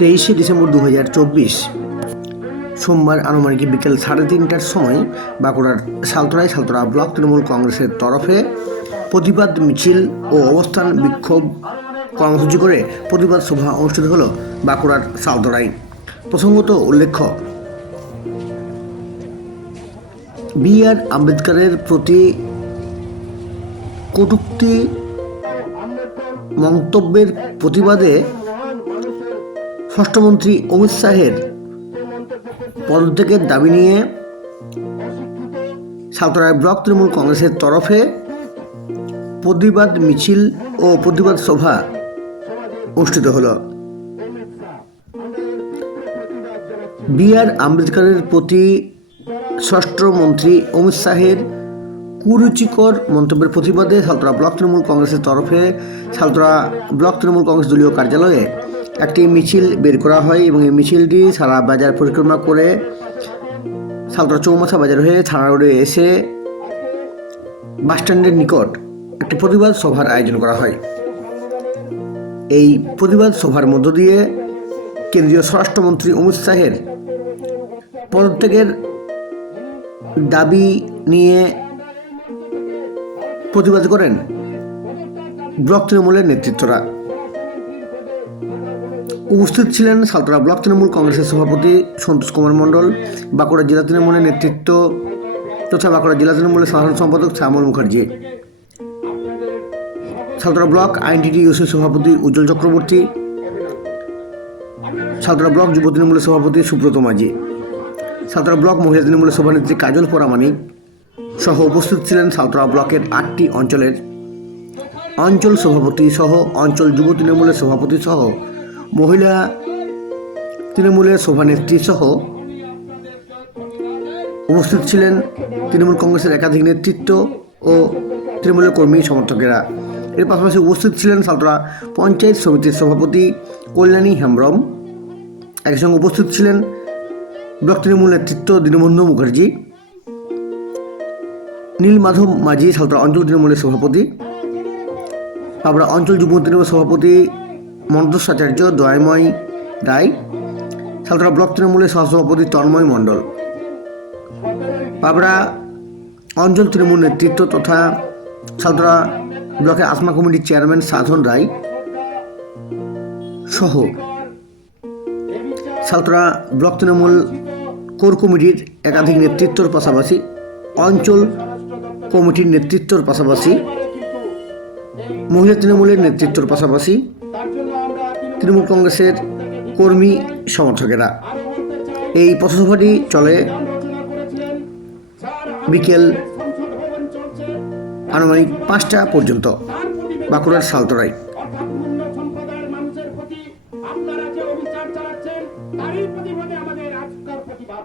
23শে December 2024 সোমবার আনুমানিক বিকেল 3:30টার সময় বাঁকুড়ার সালতোরায় সালতোরা ব্লক তৃণমূল কংগ্রেসের তরফে প্রতিবাদ মিছিল ও অবস্থান বিক্ষোভ কর্মসূচি করে প্রতিবাদ সভা অনুষ্ঠিত হল বাঁকুড়ার সালতোরায়। প্রসঙ্গত উল্লেখ্য, বি.আর. আম্বেদকরের প্রতি কটূক্তি মন্তব্যের প্রতিবাদে স্বরাষ্ট্রমন্ত্রী অমিত শাহের পদত্যাগের দাবি নিয়ে সালতোরায় ব্লক তৃণমূল কংগ্রেসের তরফে প্রতিবাদ মিছিল ও প্রতিবাদ সভা অনুষ্ঠিত হল। বি.আর. আম্বেদকরের প্রতি স্বরাষ্ট্রমন্ত্রী অমিত শাহের কুরুচিকর মন্তব্যের প্রতিবাদে সালতোরা ব্লক তৃণমূল কংগ্রেসের তরফে সালতোরা ব্লক তৃণমূল কংগ্রেস দলীয় কার্যালয়ে একটি মিছিল বের করা হয় এবং এই মিছিলটি সারা বাজার পরিক্রমা করে সালতোরা চৌমাথা বাজার হয়ে থানা রোডে এসে বাসস্ট্যান্ডের নিকট একটি প্রতিবাদ সভার আয়োজন করা হয়। এই প্রতিবাদ সভার মধ্য দিয়ে কেন্দ্রীয় স্বরাষ্ট্রমন্ত্রী অমিত শাহের পদত্যাগের দাবি নিয়ে প্রতিবাদ করেন ব্লক তৃণমূলের নেতৃত্বরা। উপস্থিত ছিলেন সালতোরা ব্লক তৃণমূল কংগ্রেসের সভাপতি সন্তোষ কুমার মণ্ডল, বাঁকুড়া জেলা তৃণমূলের নেতৃত্ব তথা বাঁকুড়া জেলা তৃণমূলের সাধারণ সম্পাদক শ্যামল মুখার্জি, সালতোরা ব্লক আইএনটিটিইউসি সভাপতি উজ্জ্বল চক্রবর্তী, সালতোরা ব্লক যুব তৃণমূলের সভাপতি সুব্রত মাঝি, সালতোরা ব্লক মহিলা তৃণমূলের সভানেত্রী কাজল পরামানিক সহ উপস্থিত ছিলেন সালতোরা ব্লকের 8টি অঞ্চলের অঞ্চল সভাপতি সহ অঞ্চল যুব তৃণমূলের সভাপতি সহ মহিলা তৃণমূলের সভানেত্রী সহ উপস্থিত ছিলেন তৃণমূল কংগ্রেসের একাধিক নেতৃত্ব ও তৃণমূলের কর্মী সমর্থকেরা। এর পাশাপাশি উপস্থিত ছিলেন সালতোরা পঞ্চায়েত সমিতির সভাপতি কল্যাণী হেমব্রম। একই সঙ্গে উপস্থিত ছিলেন ব্লক তৃণমূল নেতৃত্ব দীনবন্ধু মুখার্জি, নীলমাধব মাঝি সালতোরা অঞ্চল তৃণমূলের সভাপতি, পাবড়া অঞ্চল যুব তৃণমূল সভাপতি মন্তোষ আচার্য, দয়াময় রায়, সালতোরা ব্লক তৃণমূলের সহসভাপতি তন্ময় মণ্ডল, পাবড়া অঞ্চল তৃণমূল নেতৃত্ব তথা সালতোরা ব্লকের আসমা কমিটির চেয়ারম্যান সাধন রায় সহ সালতোরা ব্লক তৃণমূল কোর কমিটির একাধিক নেতৃত্বর পাশাপাশি অঞ্চল কমিটির নেতৃত্বর পাশাপাশি মহিলা তৃণমূলের নেতৃত্বর পাশাপাশি তৃণমূল কংগ্রেসের কর্মী সমর্থকেরা। এই পথসভাটি চলে বিকেল আনুমানিক 5টা পর্যন্ত বাঁকুড়ার সালতোরায়। আপনারা যে অভিযান চালাচ্ছেন তারই প্রতিবাদে আমাদের আজকের প্রতিবাদ।